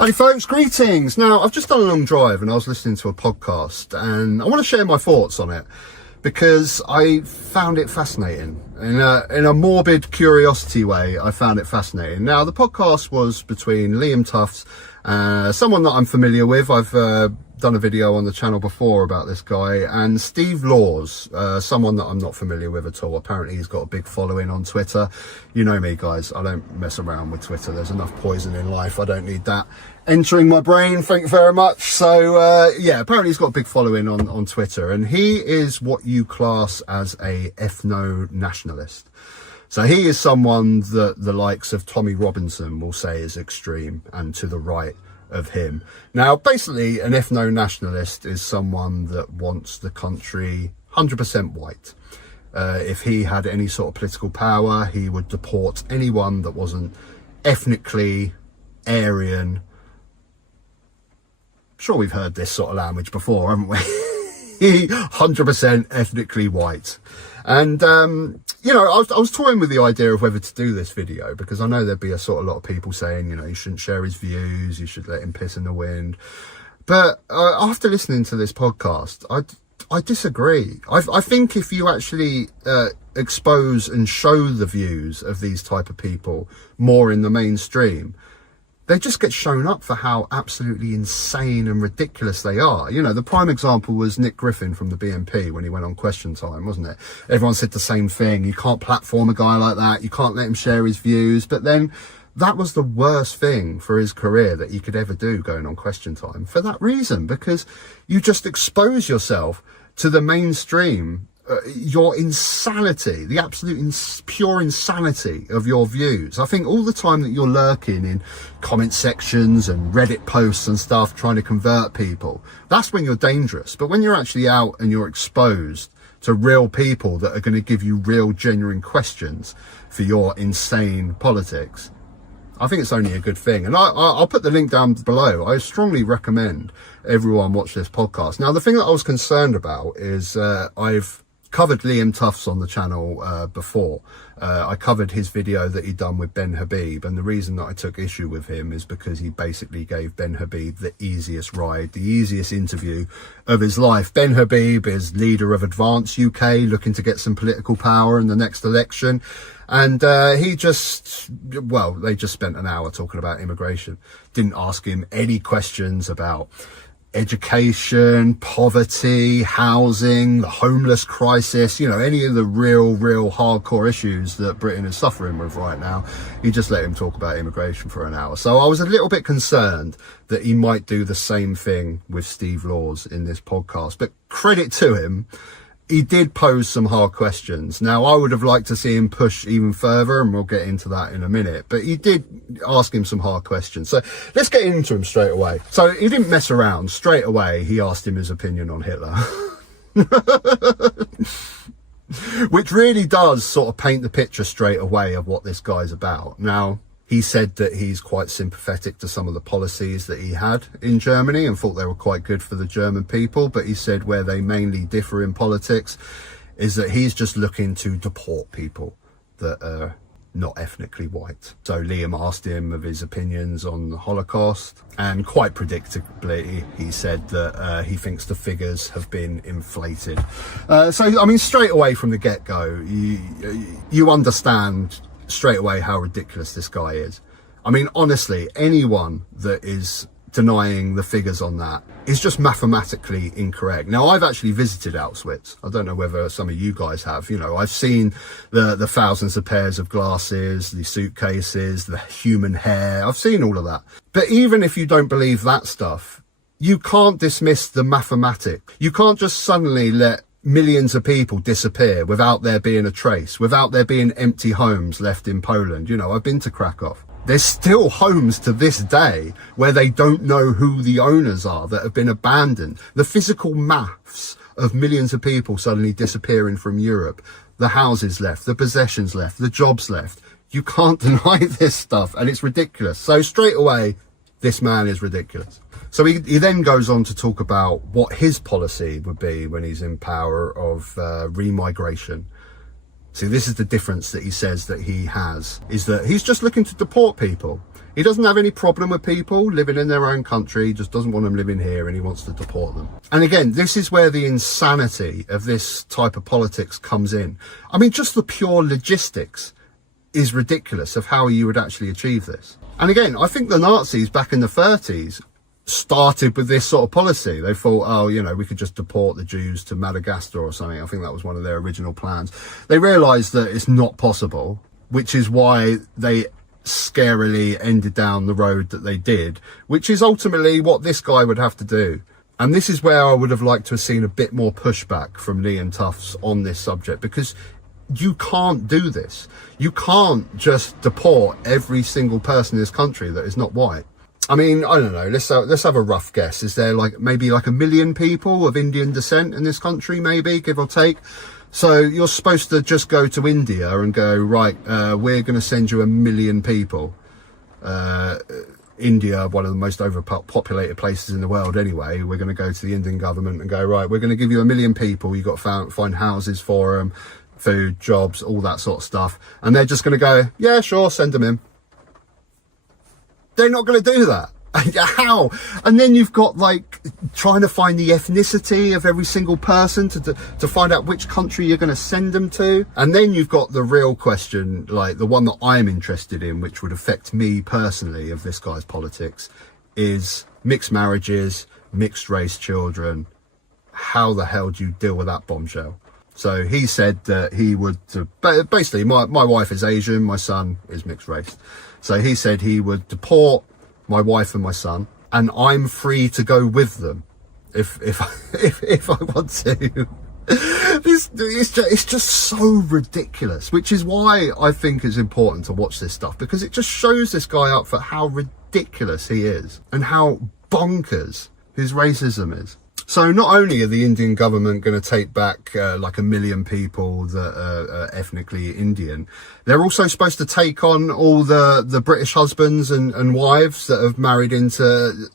Hey folks, greetings. Now, I've just done a long drive and I was listening to a podcast and I want to share my thoughts on it because I found it fascinating. In a morbid curiosity way, I found it fascinating. Now, the podcast was between Liam Tuffs, someone that I'm familiar with. I've done a video on the channel before about this guy, and Steve Laws, someone that I'm not familiar with at all. Apparently he's got a big following on Twitter. You know me, guys, I don't mess around with Twitter. There's enough poison in life. I don't need that entering my brain, thank you very much. So yeah, apparently he's got a big following on Twitter, and he is what you class as a ethno-nationalist. So he is someone that the likes of Tommy Robinson will say is extreme and to the right of him. Now, basically, an ethno-nationalist is someone that wants the country 100% white. If he had any sort of political power, he would deport anyone that wasn't ethnically Aryan. Sure, we've heard this sort of language before, haven't we? 100% ethnically white. And you know, I was toying with the idea of whether to do this video, because I know there'd be a lot of people saying, you know, you shouldn't share his views, you should let him piss in the wind. But after listening to this podcast, I disagree. I think if you actually expose and show the views of these type of people more in the mainstream, they just get shown up for how absolutely insane and ridiculous they are. You know, the prime example was Nick Griffin from the BNP when he went on Question Time, wasn't it? Everyone said the same thing. You can't platform a guy like that. You can't let him share his views. But then that was the worst thing for his career that he could ever do, going on Question Time, for that reason, because you just expose yourself to the mainstream, your insanity, the absolute pure insanity of your views. I think all the time that you're lurking in comment sections and Reddit posts and stuff trying to convert people, that's when you're dangerous. But when you're actually out and you're exposed to real people that are going to give you real genuine questions for your insane politics, I think it's only a good thing. And I'll put the link down below. I strongly recommend everyone watch this podcast. Now, the thing that I was concerned about is I've covered Liam Tuffs on the channel before. I covered his video that he'd done with Ben Habib, and the reason that I took issue with him is because he basically gave Ben Habib the easiest ride, the easiest interview of his life. Ben Habib is leader of Advance UK, looking to get some political power in the next election, and they just spent an hour talking about immigration. Didn't ask him any questions about education, poverty, housing, the homeless crisis, you know, any of the real hardcore issues that Britain is suffering with right now. He just let him talk about immigration for an hour. So I was a little bit concerned that he might do the same thing with Steve Laws in this podcast, but credit to him, he did pose some hard questions. Now, I would have liked to see him push even further, and we'll get into that in a minute, but he did ask him some hard questions. So let's get into him straight away. So he didn't mess around. Straight away, he asked him his opinion on Hitler. Which really does sort of paint the picture straight away of what this guy's about. Now, he said that he's quite sympathetic to some of the policies that he had in Germany and thought they were quite good for the German people. But he said where they mainly differ in politics is that he's just looking to deport people that are not ethnically white. So Liam asked him of his opinions on the Holocaust, and quite predictably he said that he thinks the figures have been inflated. So I mean, straight away from the get-go, you understand straight away how ridiculous this guy is. I mean, honestly, anyone that is denying the figures on that is just mathematically incorrect. Now, I've actually visited Auschwitz. I don't know whether some of you guys have. You know, I've seen the thousands of pairs of glasses, the suitcases, the human hair. I've seen all of that. But even if you don't believe that stuff, you can't dismiss the mathematics. You can't just suddenly let millions of people disappear without there being a trace, without there being empty homes left in Poland. You know, I've been to Krakow. There's still homes to this day where they don't know who the owners are, that have been abandoned. The physical maths of millions of people suddenly disappearing from Europe, the houses left, the possessions left, the jobs left. You can't deny this stuff, and it's ridiculous. So straight away, this man is ridiculous. So he then goes on to talk about what his policy would be when he's in power of remigration. See, this is the difference that he says that he has, is that he's just looking to deport people. He doesn't have any problem with people living in their own country. He just doesn't want them living here, and he wants to deport them. And again, this is where the insanity of this type of politics comes in. I mean, just the pure logistics is ridiculous of how you would actually achieve this. And again, I think the Nazis back in the 30s started with this sort of policy. They thought, oh, you know, we could just deport the Jews to Madagascar or something. I think that was one of their original plans. They realized that it's not possible, which is why they scarily ended down the road that they did, which is ultimately what this guy would have to do. And this is where I would have liked to have seen a bit more pushback from Liam Tuffs on this subject, because you can't do this. You can't just deport every single person in this country that is not white. I mean, I don't know, let's have a rough guess. Is there maybe 1 million people of Indian descent in this country, maybe, give or take? So you're supposed to just go to India and go, right, we're going to send you 1 million people. India, one of the most overpopulated places in the world anyway. We're going to go to the Indian government and go, right, we're going to give you 1 million people. You've got to find houses for them, food, jobs, all that sort of stuff. And they're just going to go, yeah, sure, send them in. They're not going to do that. How? And then you've got trying to find the ethnicity of every single person to find out which country you're going to send them to. And then you've got the real question, the one that I'm interested in, which would affect me personally of this guy's politics, is mixed marriages, mixed race children. How the hell do you deal with that bombshell? So he said that he would, basically my wife is Asian, my son is mixed race. So he said he would deport my wife and my son, and I'm free to go with them if I want to. It's just so ridiculous, which is why I think it's important to watch this stuff, because it just shows this guy up for how ridiculous he is and how bonkers his racism is. So not only are the Indian government going to take back 1 million people that are ethnically Indian, they're also supposed to take on all the British husbands and wives that have married into...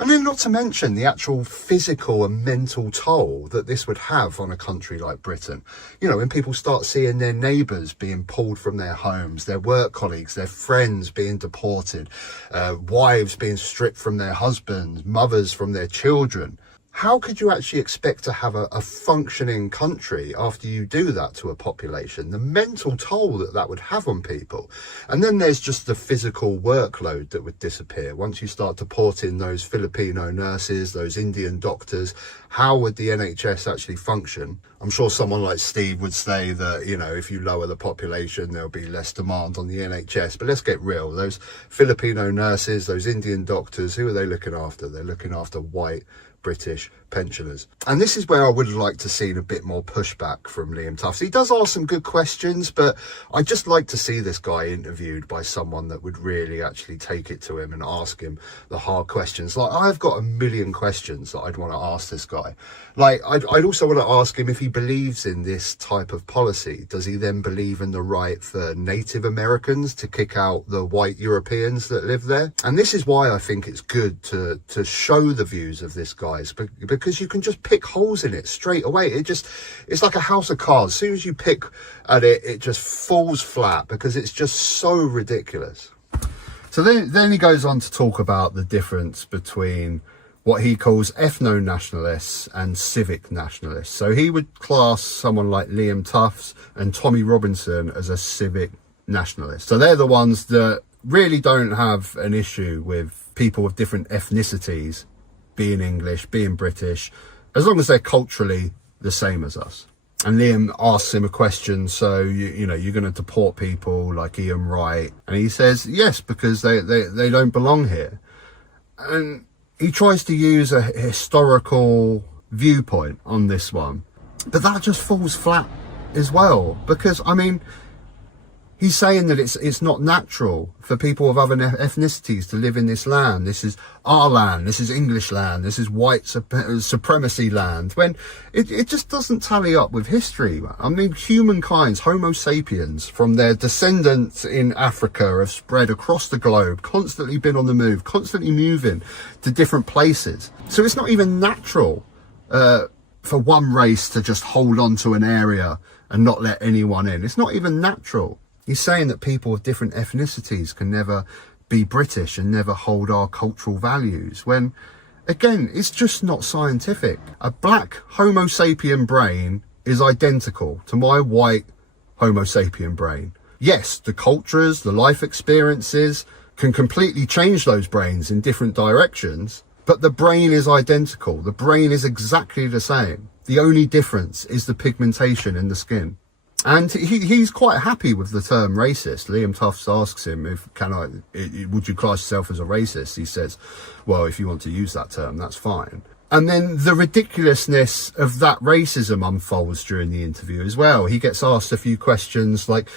And then not to mention the actual physical and mental toll that this would have on a country like Britain. You know, when people start seeing their neighbours being pulled from their homes, their work colleagues, their friends being deported, wives being stripped from their husbands, mothers from their children. How could you actually expect to have a functioning country after you do that to a population? The mental toll that would have on people. And then there's just the physical workload that would disappear. Once you start deporting those Filipino nurses, those Indian doctors, how would the NHS actually function? I'm sure someone like Steve would say that, you know, if you lower the population, there'll be less demand on the NHS. But let's get real. Those Filipino nurses, those Indian doctors, who are they looking after? They're looking after white British pensioners. And this is where I would have liked to see a bit more pushback from Liam Tuffs. He does ask some good questions, but I'd just like to see this guy interviewed by someone that would really actually take it to him and ask him the hard questions. I've got 1 million questions that I'd want to ask this guy. I'd also want to ask him if he believes in this type of policy. Does he then believe in the right for Native Americans to kick out the white Europeans that live there? And this is why I think it's good to show the views of this guy, because you can just pick holes in it straight away. It's like a house of cards. As soon as you pick at it, it just falls flat because it's just so ridiculous. So then he goes on to talk about the difference between what he calls ethno-nationalists and civic nationalists. So he would class someone like Liam Tuffs and Tommy Robinson as a civic nationalist. So they're the ones that really don't have an issue with people of different ethnicities being English, being British, as long as they're culturally the same as us. And Liam asks him a question, so you know, you're going to deport people like Ian Wright? And he says, yes, because they don't belong here. And he tries to use a historical viewpoint on this one, but that just falls flat as well, because, I mean, he's saying that it's not natural for people of other ethnicities to live in this land. This is our land. This is English land. This is white supremacy land. When it just doesn't tally up with history. I mean, humankind's Homo sapiens, from their descendants in Africa, have spread across the globe, constantly been on the move, constantly moving to different places. So it's not even natural for one race to just hold on to an area and not let anyone in. It's not even natural. He's saying that people of different ethnicities can never be British and never hold our cultural values, when, again, it's just not scientific. A black Homo sapien brain is identical to my white Homo sapien brain. Yes, the cultures, the life experiences can completely change those brains in different directions, but the brain is identical. The brain is exactly the same. The only difference is the pigmentation in the skin. And he's quite happy with the term racist. Liam Tuffs asks him, would you class yourself as a racist? He says, well, if you want to use that term, that's fine. And then the ridiculousness of that racism unfolds during the interview as well. He gets asked a few questions like,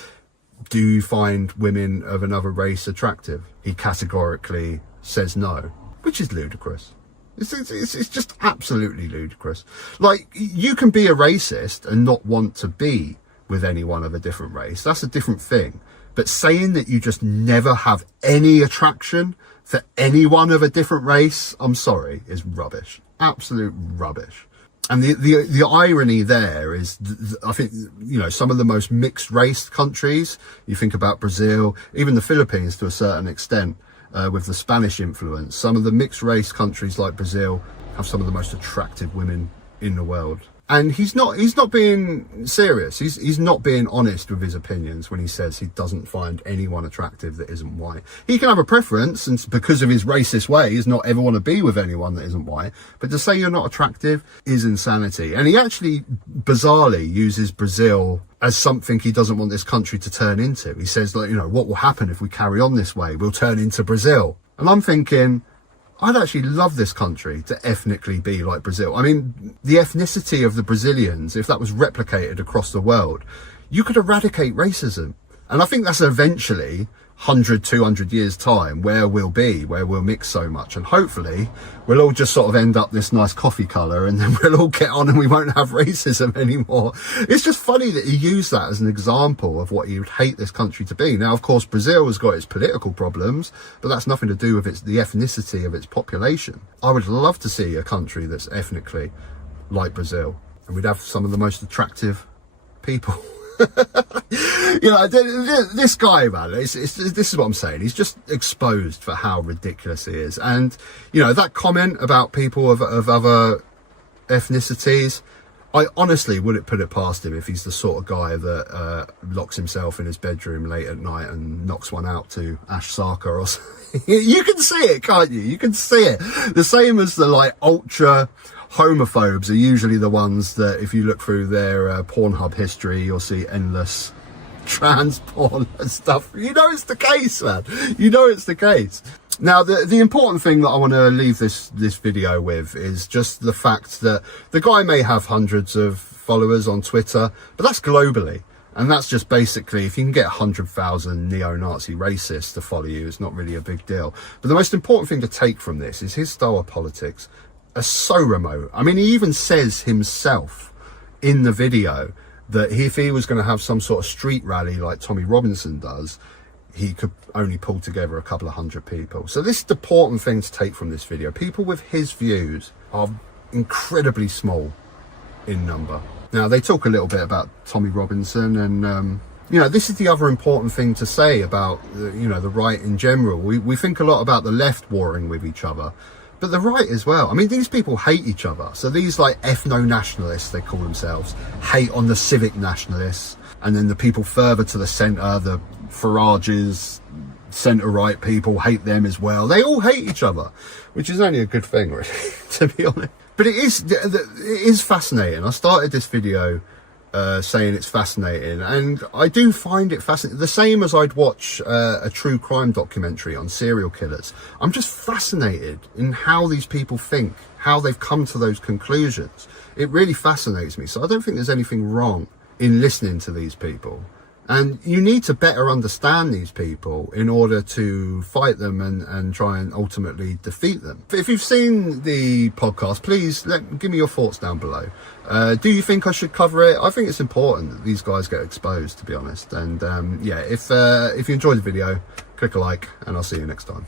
do you find women of another race attractive? He categorically says no, which is ludicrous. It's just absolutely ludicrous. Like, you can be a racist and not want to be with anyone of a different race. That's a different thing. But saying that you just never have any attraction for anyone of a different race, I'm sorry, is rubbish. Absolute rubbish. And the irony there is, I think, you know, some of the most mixed race countries, you think about Brazil, even the Philippines to a certain extent, with the Spanish influence, some of the mixed race countries like Brazil have some of the most attractive women in the world. And he's not being serious. He's not being honest with his opinions when he says he doesn't find anyone attractive that isn't white. He can have a preference, and because of his racist ways, not ever want to be with anyone that isn't white. But to say you're not attractive is insanity. And he actually bizarrely uses Brazil as something he doesn't want this country to turn into. He says, like, you know, what will happen if we carry on this way? We'll turn into Brazil. And I'm thinking, I'd actually love this country to ethnically be like Brazil. I mean, the ethnicity of the Brazilians, if that was replicated across the world, you could eradicate racism. And I think that's eventually 100, 200 years time where we'll be, where we'll mix so much. And hopefully we'll all just sort of end up this nice coffee colour, and then we'll all get on and we won't have racism anymore. It's just funny that he used that as an example of what he would hate this country to be. Now, of course, Brazil has got its political problems, but that's nothing to do with the ethnicity of its population. I would love to see a country that's ethnically like Brazil, and we'd have some of the most attractive people. You know, this guy, man, this is what I'm saying. He's just exposed for how ridiculous he is. And, you know, that comment about people of other ethnicities, I honestly wouldn't put it past him if he's the sort of guy that locks himself in his bedroom late at night and knocks one out to Ash Sarkar or something. You can see it, can't you? You can see it. The same as the, like, ultra homophobes are usually the ones that, if you look through their Pornhub history, you'll see endless trans porn and stuff. You know it's the case, man. You know it's the case. Now, the important thing that I want to leave this video with is just the fact that the guy may have hundreds of followers on Twitter, but that's globally. And that's just basically, if you can get 100,000 neo-Nazi racists to follow you, it's not really a big deal. But the most important thing to take from this is his style of politics are so remote. I mean, he even says himself in the video that if he was going to have some sort of street rally like Tommy Robinson does, he could only pull together a couple of hundred people. So this is the important thing to take from this video. People with his views are incredibly small in number. Now, they talk a little bit about Tommy Robinson, and you know, this is the other important thing to say about you know, the right in general. We think a lot about the left warring with each other, but the right as well. I mean, these people hate each other. So these, like, ethno-nationalists, they call themselves, hate on the civic nationalists. And then the people further to the centre, the Farages, centre-right people, hate them as well. They all hate each other, which is only a good thing, really, to be honest. But it is fascinating. I started this video saying it's fascinating, and I do find it fascinating. The same as I'd watch a true crime documentary on serial killers. I'm just fascinated in how these people think, how they've come to those conclusions. It really fascinates me. So I don't think there's anything wrong in listening to these people. And you need to better understand these people in order to fight them and try and ultimately defeat them. If you've seen the podcast, please give me your thoughts down below. Do you think I should cover it? I think it's important that these guys get exposed, to be honest. And yeah, if you enjoyed the video, click a like, and I'll see you next time.